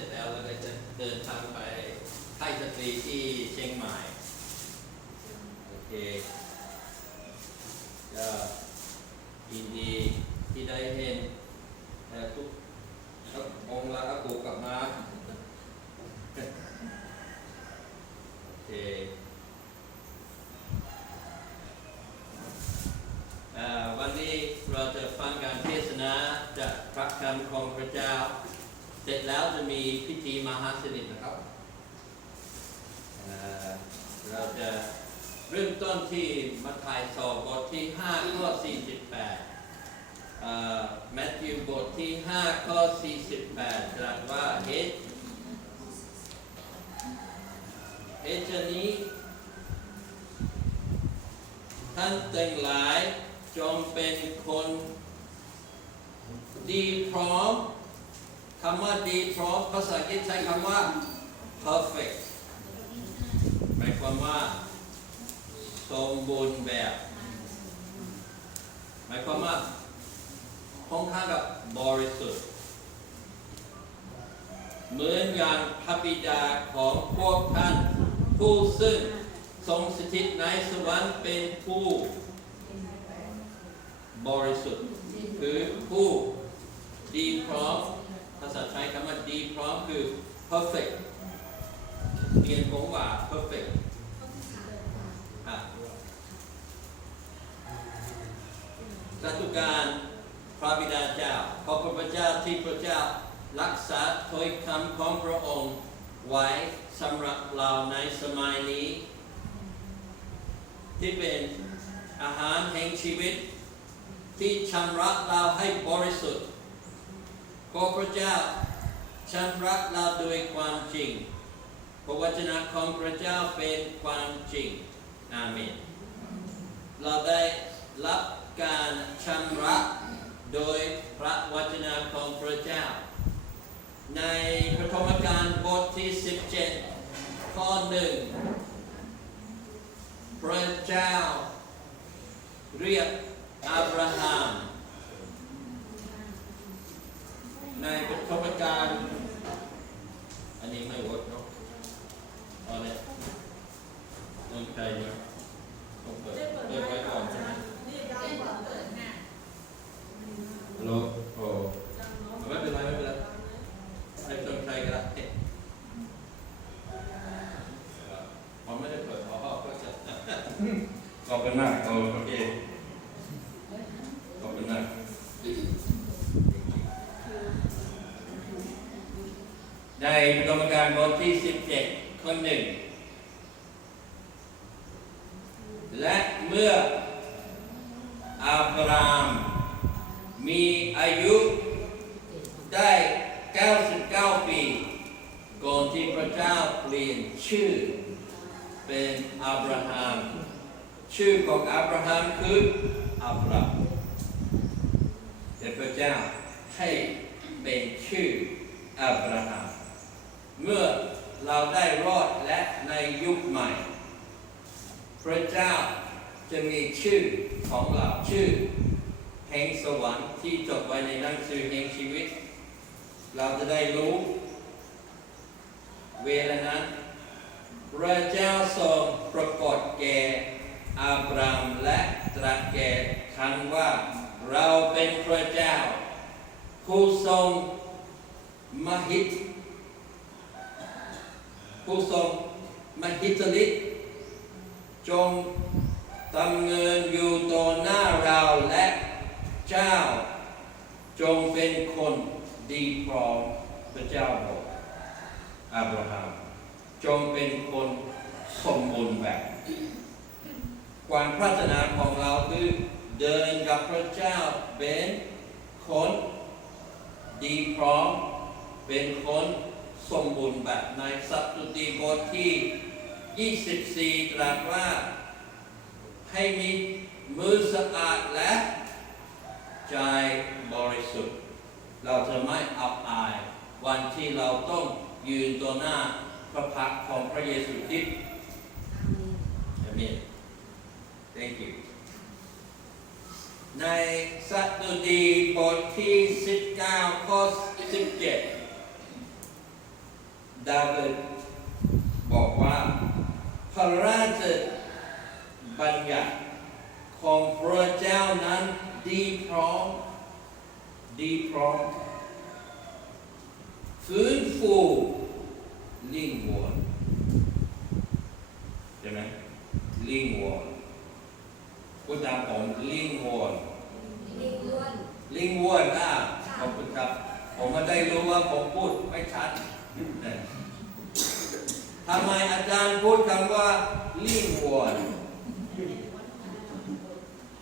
ร็จแล้วเราก็จะเดินทางไปค่ายสตรีที่เชียงใหม่ โอเคก็ยินดีที่ได้เห็นเอ่อทุกทุกองค์ละอากูกลับมา โอเคเอ่อวันนี้เราจะฟังการเทศนาจากพระคำของพระเจ้า เสร็จแล้วจะมีพิธีมหาสนิทนะครับเอ่อเราจะเริ่มต้นที่มัทธิวสอบบทที่5ข้อ48เอ่อแมทธิว บทที่ 5 ข้อ 48 ตรัสว่าเหตุเหตุนี้ ท่านทั้งหลายจงเป็นคน ดีพร้อมคำว่าดีพร้อมภาษาอังกฤษใช้คำว่า perfect หมายความว่า สมบูรณ์แบบ หมายความว่า ค่อนข้างกับบริสุทธิ์เหมือนอย่างพระบิดาของพวกท่าน ผู้ซึ่งทรงสถิตในสวรรค์เป็นผู้บริสุทธิ์คือผู้ดีพร้อมภาษาไทยคำว่าดีพร้อมคือ perfect เรียนผมว่า perfect อะรัตุการ พระบิดาเจ้า ขอบพระเจ้าที่พระเจ้ารักษาถ้อยคำของพระองค์ไว้สำหรับเราในสมัยนี้ ที่เป็นอาหารแห่งชีวิต ที่ชำระเราให้บริสุทธิ์ขอพระเจ้าชำระเราด้วยความจริงพระวจนะของพระเจ้าเป็นความจริง อาเมน เราได้รับการชำระ โดยพระวจนะของพระเจ้า ในพระธรรมการบทที่ 17 ข้อหนึ่งพระเจ้า เรียกอับราฮัมในปฐมกาลอันนี้ไม่วิร์กเนาะเอาเนี่ยต้องใช้เนาะต้องเปิดเปิดไว้ก่อนใช่ไหม ฮัลโหลโอ้ไม่เป็นไรไม่เป็นไรไม่ต้อก็ดผมไม่ได้เปิดขอพ่อก็จะขอบคุณมากโอเคขอบคุณมากในกรรมการบทที่ 17ข้อหนึ่ง และเมื่ออาบราม มีอายุได้ 99 ปี ก่อนที่พระเจ้าเปลี่ยนชื่อ เป็นอับราฮัม ชื่อของอับราฮัมคืออับราแต่พระเจ้าให้เป็นชื่ออับราฮัม เมื่อเราได้รอดและในยุคใหม่ พระเจ้าจะมีชื่อของเราชื่อ แห่งสวรรค์ที่จดไว้ในหนังสือแห่งชีวิต เราจะได้รู้ เวลานั้นพระเจ้าทรงปรากฏแก่อาบรามและตรัสแก่ท่านว่าเราเป็นพระเจ้า ผู้ทรงมหิทธิผู้ทรงมหิทธิฤทธิ์จงดำเนินอยู่ต่อหน้าเราและ เจ้า จงเป็นคนดีพร้อมพระเจ้าบอกอับราฮัมจงเป็นคนสมบูรณ์แบบความปรารถนาของเราคือเดินกับพระเจ้าเป็นคนดีพร้อมเป็นคนสมบูรณ์แบบในสัตตุติบทที่ 24 ตรัสว่าให้มีมือสะอาดและใจบริสุทธิ์ เราจะไม่อับอาย วันที่เราต้องยืนต่อหน้าพระพักของพระเยซูคริสต์อาเมน thank you ในสัตตุดีบทที่ 19 ข้อ 17 ดาวิดบอกว่า พระราชบัญญัติของพระเจ้านั้นดีพร้อม ดีพร้อมฟื้นฟูลิงวัวใช่ไหมลิงวัวพูดตามผมลิงวัวลิงล้วนลิงวัวอะขอบคุณครับ ผมมาได้รู้ว่าผมพูดไม่ชัดทำไมอาจารย์พูดคำว่าลิงวัว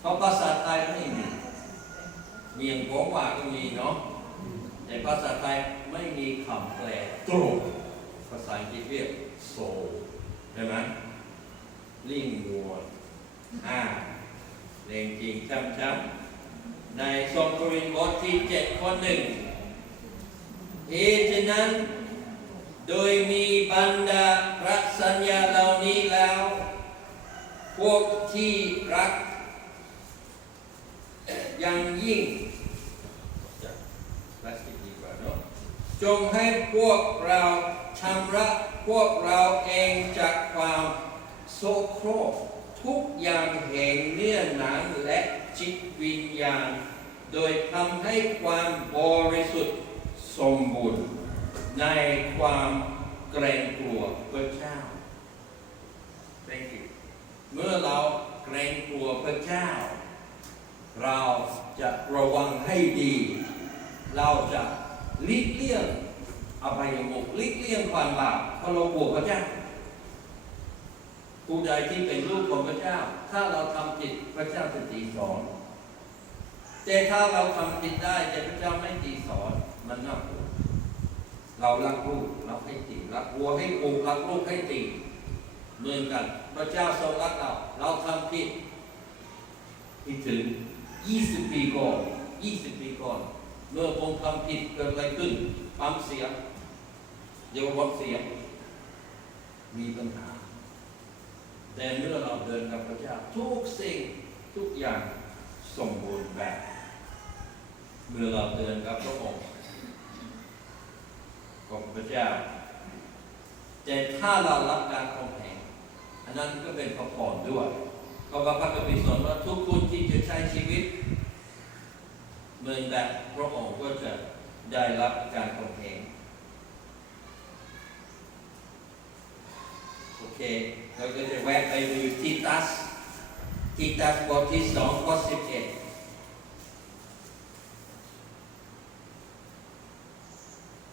เพราะภาษาไทยไม่มี มีอย่างผมว่าก็มีเนาะแต่ภาษาไทยไม่มีคำแปลตรงภาษาอังกฤษเรียก soul ใช่ไหมลิงวัวอ่าเรียงจริงช้ำๆในสองโครินธ์บทที่เจ็ดข้อหนึ่งเหตุฉะนั้น โดยมีบรรดาพระสัญญาเหล่านี้แล้ว พวกที่รักยังยิ่งจะพลาสติกดีกว่าเนอะ จงให้พวกเราชำระพวกเราเองจากความโสโครกทุกอย่างแห่งเนื้อหนังและจิตวิญญาณ โดยทำให้ความบริสุทธิ์สมบูรณ์ในความเกรงกลัวพระเจ้า Thank you เมื่อเราเกรงกลัวพระเจ้า เราจะระวังให้ดี เราจะ ลีกเลี่ยงอบายมุขหลีกเลี่ยงความบาปเพราะเรากลัวพระเจ้าผู้ใดที่เป็นลูกของพระเจ้า ถ้าเราทำผิดพระเจ้าจะตีสอน แต่ถ้าเราทำผิดได้แต่พระเจ้าไม่ตีสอน มันน่ากลัวเรารักลูกเราให้ตีรักวัวให้ปูรักลูกให้ตีเหมือนกัน พระเจ้าทรงรักเรา เราทำผิดที่ถึง 20 ปีก่อน 20 ปีก่อน เมื่อผมทำผิดเกิดอะไรขึ้นปั๊มเสียเยาววัดเสียมีปัญหา แต่เมื่อเราเดินกับพระเจ้าทุกสิ่งทุกอย่างสมบูรณ์แบบ เมื่อเราเดินกับพระองค์ของพระเจ้า แต่ถ้าเรารับการข่มเหงอันนั้นก็เป็นพระพรด้วยเพราะว่าพระคัมภีร์สอนว่าทุกคนที่จะใช้ชีวิต เหมือนแบบพระองค์ก็จะได้รับการข่มเหงโอเคเราก็จะแวะไปดูทิตัสทิตัสบทที่สองข้อสิบเอ็ด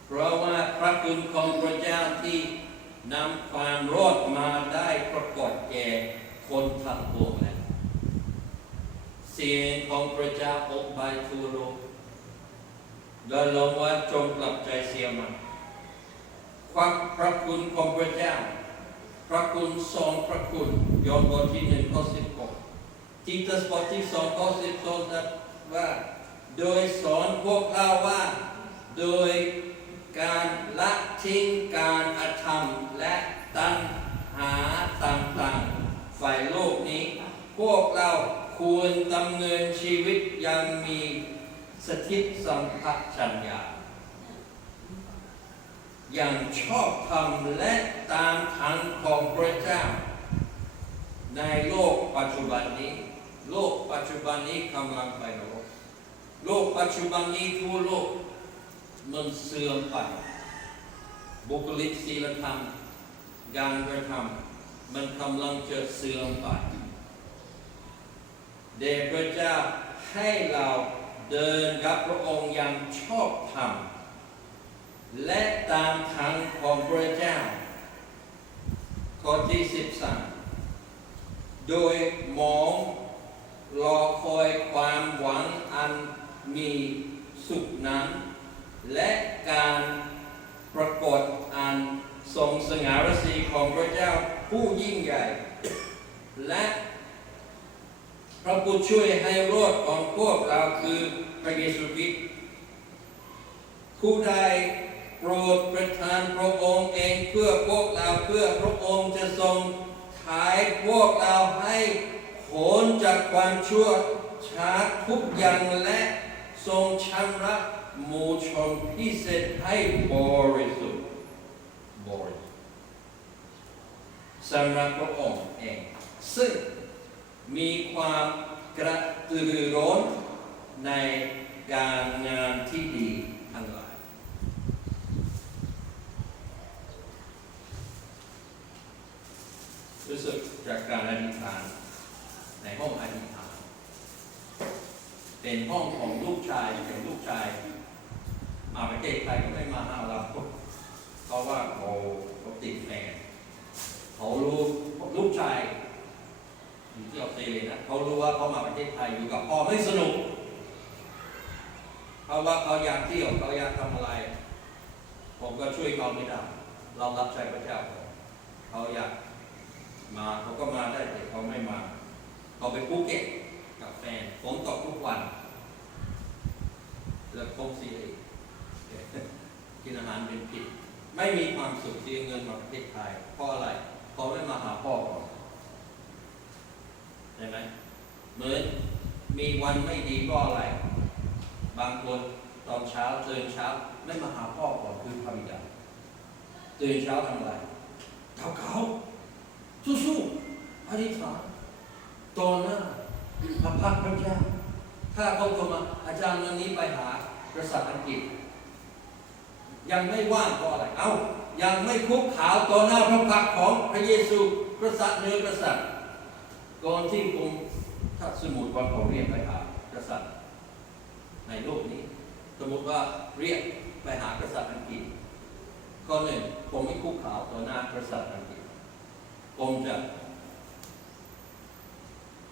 เพราะว่าพระคุณของพระเจ้าที่นำความรอดมาได้ปรากฏแก่คนทั้งปวงแล้ว เสียงของพระเจ้าอบไปทั่วโลกดลงว่าจงกลับใจเสียมาควักพระคุณของพระเจ้า พระคุณสองพระคุณยอห์นบทที่หนึ่งข้อสิบหกทิตัสบทที่สองข้อสิบสองว่า โดยสอนพวกเราว่า โดยการละทิ้งการอธรรมและตัณหาต่างๆฝ่ายโลกนี้ พวกเรา ควรดำเนินชีวิตอยังมีสถิตสัมผัสชัญญาอย่างชอบธรรมและตามทางของพระเจ้า ในโลกปัจจุบันนี้ โลกปัจจุบันนี้กำลังไปโลกโลกปัจจุบันนี้ทั่วโลก มันเสื่อมไปบุคลิกศีลธรรม การกระทำมันกำลังจะเสื่อมไป เดชพระเจ้าให้เราเดินกับพระองค์อย่างชอบธรรม และตามทางของพระเจ้า ข้อที่สิบสามโดยมองรอคอยความหวังอันมีสุขนั้น และการปรากฏอันทรงสง่าราศีของพระเจ้าผู้ยิ่งใหญ่ และ พระผู้ช่วยให้รอดของพวกเราคือพระเยซูคริสต์ผู้ใดโปรดประทานพระองค์เองเพื่อพวกเราเพื่อพระองค์จะทรงขายพวกเราให้โขนจากความชั่วช้าทุกอย่างและทรงชำระหมู่ชนพิเศษให้บริสุทธิ์บริสุทธิ์สำหรับพระองค์เองซึ่ง มีความกระตือรือร้นในการงานที่ดทั้งหลาย รู้สึกจากการอธิษฐานในห้องอธิษฐาน เป็นห้องของลูกชายเป็นลูกชาย มาประเทศไทยก็ไม่มาหาเราเพราะว่าเขาเขาติดแฟนเขารู้ลูกชายอยู่ที่ออสเตรเลียนะเขารู้ว่าเขามาประเทศไทยอยู่กับพ่อไม่สนุก เพราะว่าเขาอยากเที่ยวเขาอยากทำอะไร ผมก็ช่วยเขาไม่ได้เรารับใช้พระเจ้าเขาอยาก มาเขาก็มาได้แต่เขาไม่มาเขาไปภูเก็ตกับแฟนฝนตกทุกวันแล้วคงเสียอีก กินอาหาร เป็นผิด ไม่มีความสุขเสียเงินมาประเทศไทยเพราะอะไรเขาะไม่มาหาพ่อก่อนใช่ไหมเหมือนมีวันไม่ดีเพราะอะไร บางคนตอนเช้าตื่นเช้า ไม่มาหาพ่อก่อนคือพระบิดาตื่นเช้าทำอะไรเขาเขาสู้ๆอธิษฐานต่อหน้าพระพักตร์พระเจ้าถ้าเขาเข้ามาอาจารย์วันนี้ไปหากษัตริย์อังกฤษ ยังไม่ว่างเพราะอะไร เอ้า ยังไม่คุกขาวต่อหน้าพระพักตร์ของพระเยซูกษัตริย์เนื้อกษัตริย์ก่อนที่ผมถ้าสมมุติว่าเขาเรียกไปหากษัตริย์ ในโลกนี้ สมมติว่าเรียกไปหากษัตริย์อังกฤษข้อหนึ่งผมไม่คุกขาวต่อหน้ากษัตริย์อังกฤษผมจะ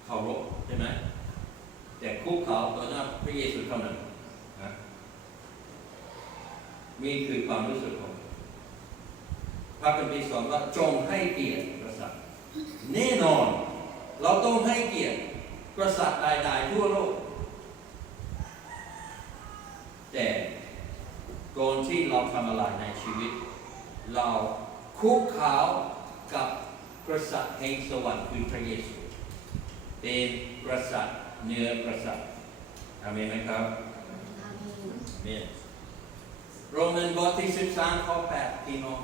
เคารพใช่ไหมแต่คุกขาวต่อหน้าพระเยซูเท่านั้น มีคือความรู้สึกของผมพระคัมภีร์สอนว่าจงให้เกียรติกษัตริย์แน่นอน เราต้องให้เกียรติกษัตริย์ใดๆทั่วโลก แต่ก่อนที่เราทำอะไรในชีวิต เราคุกขาวกับกษัตริย์แห่งสวรรค์คือพระเยซูเป็นกษัตริย์เหนือกษัตริย์อาเมนไหมครับอาเมน โรมันบทที่ 13 ข้อ 8 พี่น้อง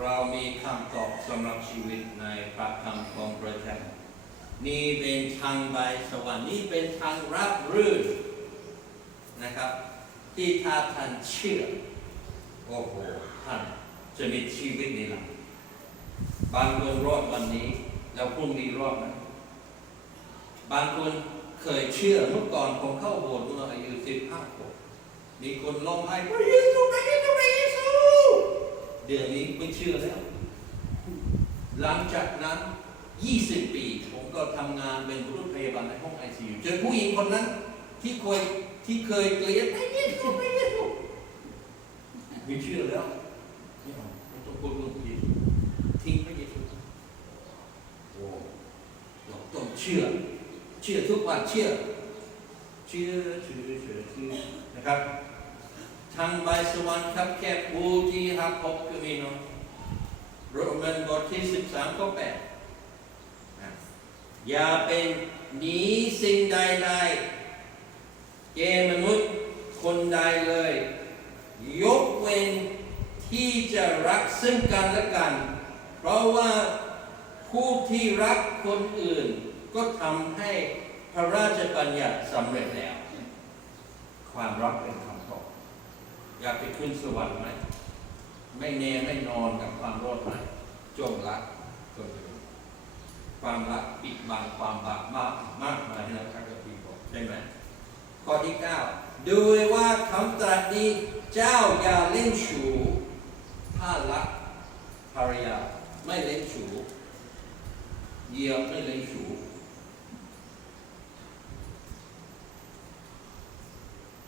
เรามีคำตอบสำหรับชีวิตในพระคำของพระเจ้านี่เป็นทางไปสวรรค์นี่เป็นทางรับรื่นนะครับ ที่ถ้าท่านเชื่อ โอ้โหท่านจะมีชีวิตนิรันดร์บางคนรอดวันนี้ แล้วพรุ่งนี้รอดไหมบางคนเคยเชื่อเมื่อก่อนผมเข้าโบสถ์เมื่ออายุสิบห้าขวบ มีคนร้องไห้พระเยซูพระเยซูพระเยซูเดี๋ยวนี้ไม่เชื่อแล้ว หลังจากนั้น 20 ปี ผมก็ทำงานเป็นบุรุษพยาบาลในห้องไอซียูเจอผู้หญิงคนนั้นที่เคยที่เคยเกลียดพระเยซูพระเยซูไม่เชื่อแล้วไม่เอาต้องพูดเรื่องพระเยซูทิ้งพระเยซูโอ้เราต้องเชื่อ เชื่อทุกวันเชื่อ เชื่อเชื่อเชื่อนะครับ ทางใบสวรรค์ครับแค่ผู้ที่รับพบก็มีเนาะโรมันบทที่สิบสามข้อแปดนะอย่าเป็นหนีสิ่งใดๆแก่มนุษย์คนใดเลย ยกเว้นที่จะรักซึ่งกันและกัน เพราะว่าผู้ที่รักคนอื่น ก็ทำให้พระราชบัญญัติสำเร็จแล้ว ความรักเป็น อยากไปขึ้นสวรรค์ไหมไม่แน่ไม่นอนกับความรอดไหมจงรักคนอื่ความรักปิดบังความบาปมากมากมายนะพระคัมภีร์บอกใช่ไหมข้อที่9ดูว่าคำตรัสนี้เจ้าอย่าเล่นชูถ้ารักภรรยาไม่เล่นชูเยียบไม่เล่นชู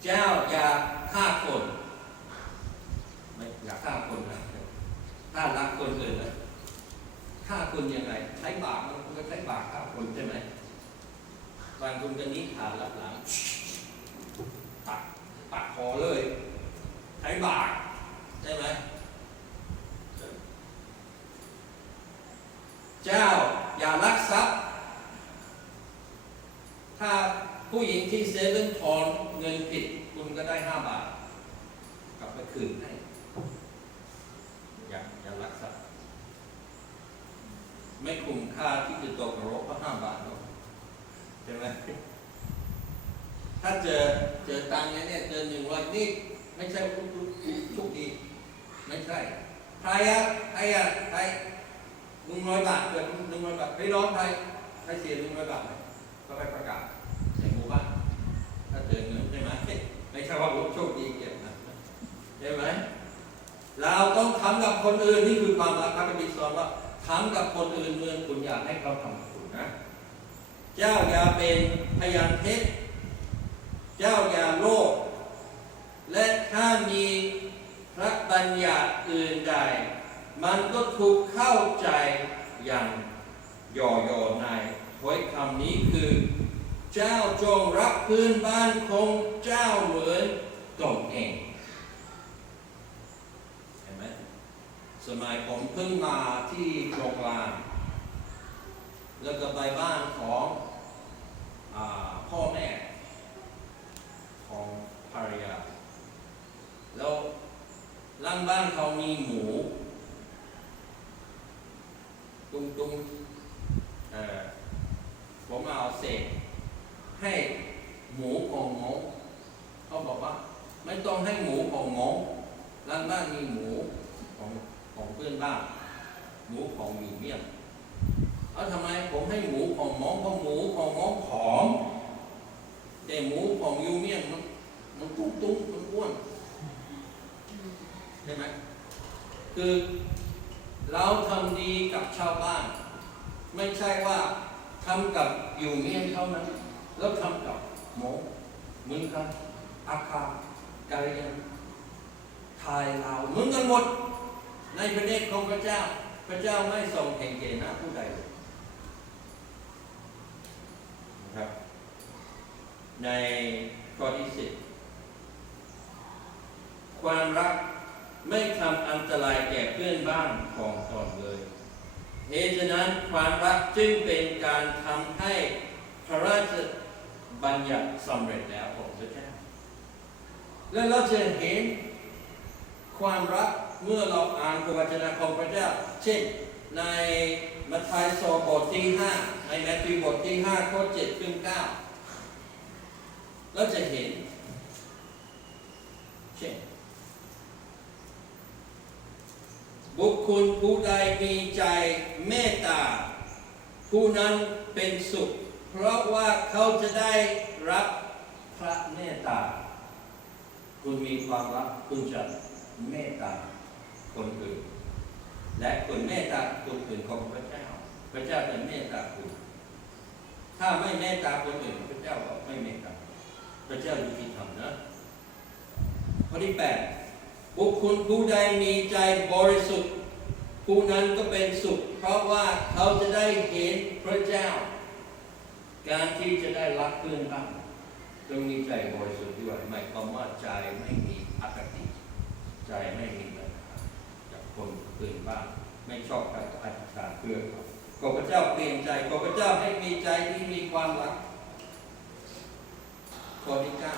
เจ้าอย่าฆ่าคนไม่อย่าฆ่าคนนะ ถ้ารักคนอื่นนะฆ่าคนยังไง ใช้บาปมันก็ใช้บาปฆ่าคนใช่ไหมบางคนก็นิทานรับหลังปักปักคอเลย ใช้บาปใช่ไหมเจ้าอย่ารักทรัพย์ ถ้าผู้หญิงที่เซเว่นทอนเงินผิดคุณก็ได้ห้าบาท กลับไปคืนให้ อย่าอย่ารักทรัพย์ ไม่คุ้มค่าที่จะตกนรกเพราห้าบาทหรอกใช่ไหมถ้าเจอเจอตังค์เนี่ยเจอหนึ่งร้อยนี่ไม่ใช่ทุกทุกทุกดีไม่ใช่ใครอะใครอะใครหนึ่งร้อยบาทเกิดหนึ่งร้อยบาทไปร้องใครใครเสียหนึ่งร้อยบาทไหมก็ไปประกาศในหมู่บ้านถ้าเจอเงินใช่ไหมไม่ใช่ว่าโชคดีเก็บนะใช่ไหมเราต้องทำกับคนอื่นนี่คือความรักพระคัมภีร์สอนว่า ทำกับคนอื่นเมือนคุณอยากให้เขาทำกับคุณนะ เจ้าอย่าเป็นพยานเท็จ เจ้าอย่าโลภ และถ้ามีพระบัญญัติอื่นใด มันก็ถูกเข้าใจอย่างย่อๆในถ้อยคำนี้คือ เจ้าจงรักพื้นบ้านของเจ้าเหมือนตนเอง เห็นไหม สมัยผมเพิ่งมาที่โรงแรมแล้วก็ไปบ้านของอพ่อแม่ของภรรยา แล้วล่างบ้านเขามีหมู ตุ้งตุ้งผมเอาเศษให้หมูของงงเขาบอกว่า ไม่ต้องให้หมูของงงร้านบ้านมีหมู ของเพื่อนบ้านหมูของอยู่เมี่ยงเอาทำไมผมให้หมูของมองเพราะหมูของมองผอมแต่หมูของอยู่เมี่ยงมันมันตุ้งตุ้งมันอ้วนใช่ไหมคือเราทำดีกับชาวบ้าน ไม่ใช่ว่าทำกับอยู่เมี่ยงเท่านั้นแล้วทำกับหมูเหมือนกันอาคาการยันไทยลาวเหมือนกันหมด ในประเทศของพระเจ้า พระเจ้าไม่ทรงเห็นเกณฑ์หน้าผู้ใดเลยนะครับ ในข้อที่สิบความรักไม่ทำอันตรายแก่เพื่อนบ้านของตนเลยเหตุฉะนั้นความรักจึงเป็นการทำให้พระราชบัญญัติสำเร็จแล้วของพระเจ้าและเราจะเห็นความรัก เมื่อเราอ่านพระวจนะของพระเจ้า เช่นในมัทธิยโซบทที่ห้าในแมทธิวบทที่ห้าข้อเจ็ดถึงเก้าเราจะเห็น เช่น บุคคลผู้ใดมีใจเมตตา ผู้นั้นเป็นสุข เพราะว่าเขาจะได้รับพระเมตตา คุณมีความรักคุณจะเมตตา คนอื่น และคุณเมตตาคนอื่นของพระเจ้า พระเจ้าจะเมตตาคุณ ถ้าไม่เมตตาคนอื่นพระเจ้าก็ไม่เมตตาพระเจ้ายุติธรรมนะข้อที่แปดบุคคลผู้ใดมีใจบริสุทธิ์ ผู้นั้นก็เป็นสุข เพราะว่าเขาจะได้เห็นพระเจ้า การที่จะได้รักเพื่อนบ้างต้องมีใจบริสุทธิ์ด้วยหมายความว่าใจไม่มีอคติใจไม่มี คนอื่นบ้างไม่ชอบใครก็อธิษฐานเพื่อเขาขอพระเจ้าเปลี่ยนใจขอพระเจ้าให้มีใจที่มีความรักข้อที่เก้า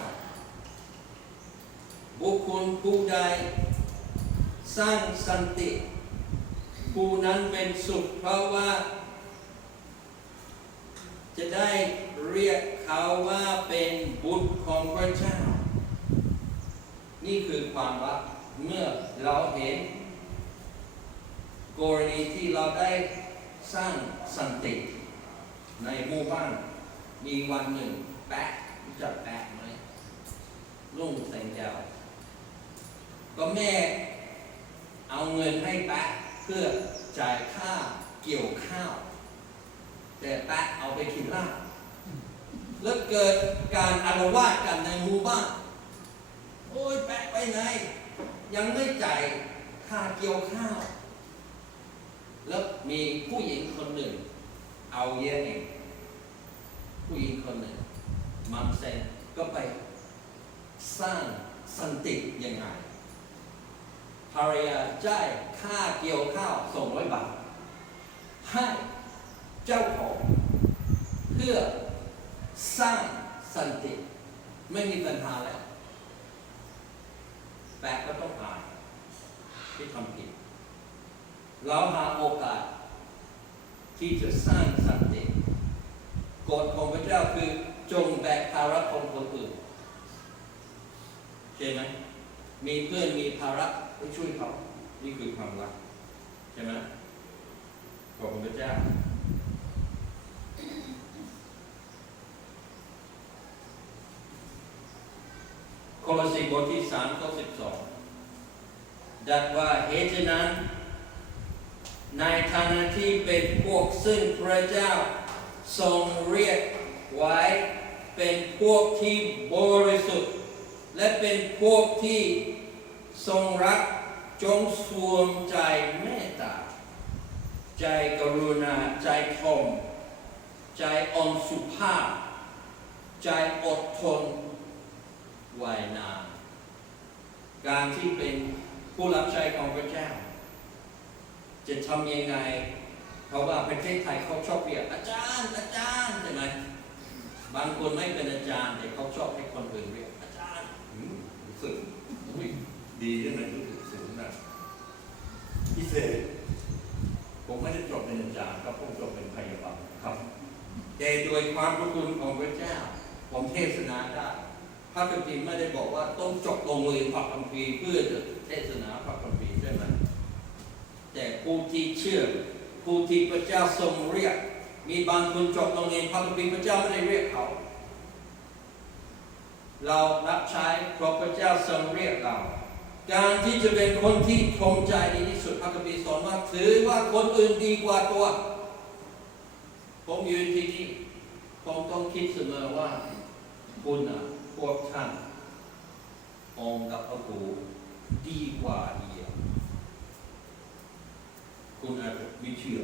บุคคลผู้ใดสร้างสันติ ผู้นั้นเป็นสุขเพราะว่า จะได้เรียกเขาว่าเป็นบุตรของพระเจ้า นี่คือความรักเมื่อเราเห็น กรณีที่เราได้สร้างสันติในหมู่บ้าน มีวันหนึ่งแปะรู้จักแปะไหมลุงแสงแก้วก็แม่เอาเงินให้แปะเพื่อจ่ายค่าเกี่ยวข้าว แต่แปะเอาไปกินเหล้าแล้วเกิดการอารวาสกันในหมู่บ้าน โอ้ยแปะไปไหน ยังไม่จ่ายค่าเกี่ยวข้าว แล้วมีผู้หญิงคนหนึ่ง เอาเยอะเองผู้หญิงคนหนึ่ง มัมเซนก็ไปสร้างสันติยังไงภรรยาจ่ายค่าเกี่ยวข้าวสองร้อยบาท ให้เจ้าของ เพื่อสร้างสันติ ไม่มีปัญหาแล้ว แปะก็ต้องหาที่ทำผิด เราหาโอกาส ที่จะสร้างสันติกฎของพระเจ้าคือจงแบกภาระของคนอื่นใช่ไหมมีเพื่อนมีภาระไปช่วยเขานี่คือความรักใช่ไหมขอบคุณพระเจ้า โคลสีบทที่สามข้อสิบสองดัดว่าเหตุนั้น ในฐานะที่เป็นพวกซึ่งพระเจ้า ทรงเรียกไว้เป็นพวกที่บริสุทธิ์ และเป็นพวกที่ทรงรักจงสวมใจเมตตา ใจกรุณา ใจทมใจอ่อนสุภาพ ใจอดทนไว้นานการที่เป็นผู้รับใช้ของพระเจ้า จะทำยังไง เพราะว่าประเทศไทยเขาชอบเรียกอาจารย์อาจารย์ใช่ไหมบางคนไม่เป็นอาจารย์แต่เขาชอบให้คนอื่นเรียกอาจารย์อืมรู้สึกอุ๊ยดีจังเลยรู้สึกสูงนะพิเศษผมไม่ได้จบเป็นอาจารย์ครับผมจบเป็นพยาบาลครับ แต่โดยความรู้คุณของพระเจ้า ผมเทศนาได้พระคัมภีร์ไม่ได้บอกว่าต้องจบลงมือพระคัมภีร์เพื่อจะเทศนาพระคัมภีร์ใช่ไหมแต่ ผู้ที่เชื่อ ผู้ที่พระเจ้าทรงเรียก มีบางคนจบโรงเรียนพระคัมภีร์พระเจ้าไม่ได้เรียกเขา เรารับใช้เพราะพระเจ้าทรงเรียกเรา การที่จะเป็นคนที่ทมใจดีที่สุดพระคัมภีร์สอนว่าถือว่าคนอื่นดีกว่าตัว ผมยืนที่นี่ผมต้องคิดเสมอว่าคุณอะพวกท่านองกับพระกูดีกว่าดี คุณอาจจะไม่เชื่อ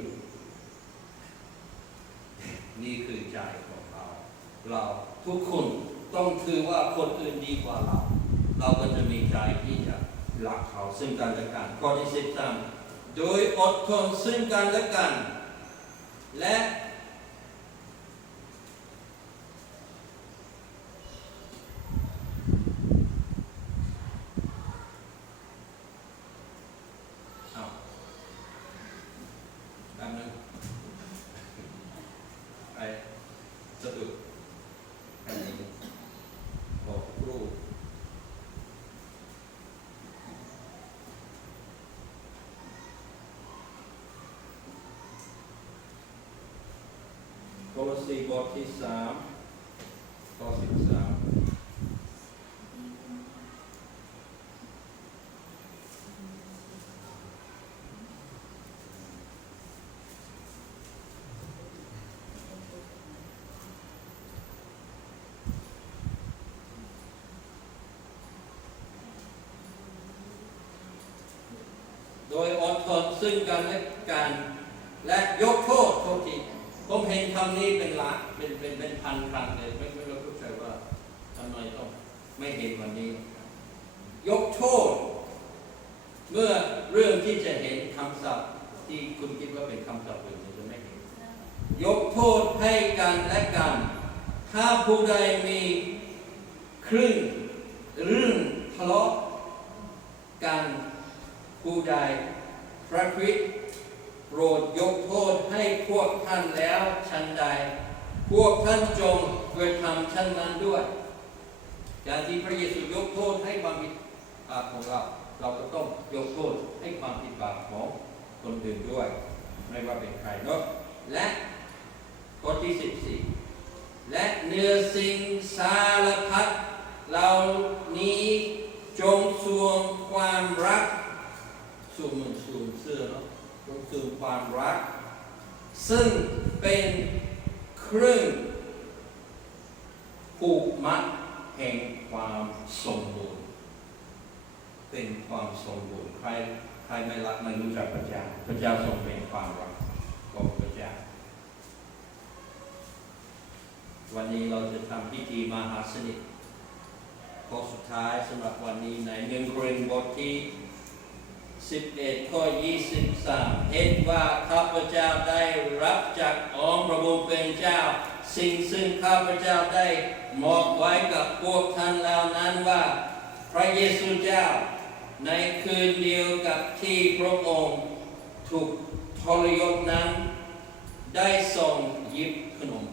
นี่คือใจของเรา เราทุกคนต้องถือว่าคนอื่นดีกว่าเรา เราก็จะมีใจที่จะรักเขาซึ่งกันและกันข้อที่สิบสามโดยอดทนซึ่งกันและกัน และ เอาแป๊บนึงไปสะดุดอันนี้บอกครูโคลสีบ ทที่สามข้อสิบสามโดยอดทนซึ่งกันและกัน และยกโทษโทษทีผมเห็นคำนี้เป็นหล้า พันครั้งเลยไม่ไม่รู้เข้าใจว่าทำไมต้องไม่เห็นวันนี้ ยกโทษ เมื่อเรื่องที่จะเห็นคำศัพท์ที่คุณคิดว่าเป็นคำศัพท์อื่นจะไม่เห็น ยกโทษให้กันและกัน ถ้าผู้ใดมีครึ่งเรื่องทะเลาะกันผู้ใดพระคริสต์โปรดยกโทษให้พวกท่านแล้วชันใด พวกท่านจงกระทำเชันนั้นด้วยการที่พระเยซูยกโทษให้ความผิดบาปของเรา เราก็ต้องยกโทษให้ความผิดบาปของคนอื่นด้วย ไม่ว่าเป็นใครเนาะและข้อที่สิบสี่และเนื้อสิ่งสารพัดเหล่านี้จงสวมความรักสูงมือนสูงเสื้อเนาะลงสูงความรัก ซึ่งเป็น ครื่องผูกมัดแห่งความสมบูรณ์ เป็นความสมบูรณ์ใครใครไม่รักไม่รู้จักพระเจ้าพระเจ้าทรงเป็นความรักของพระเจ้า วันนี้เราจะทำพิธีมหาสนิทข้อสุดท้ายสำหรับวันนี้ในหนึ่งโครินบทที่ 11 ข้อ 23 เห็นว่าข้าพเจ้าได้รับจากองค์พระบุเป็นเจ้า สิ่งซึ่งข้าพเจ้าได้มอบไว้กับพวกท่านเหล่านั้นว่า พระเยซูเจ้า ในคืนเดียวกับที่พระองค์ถูกทรยศนั้น ได้ทรงยิบขนม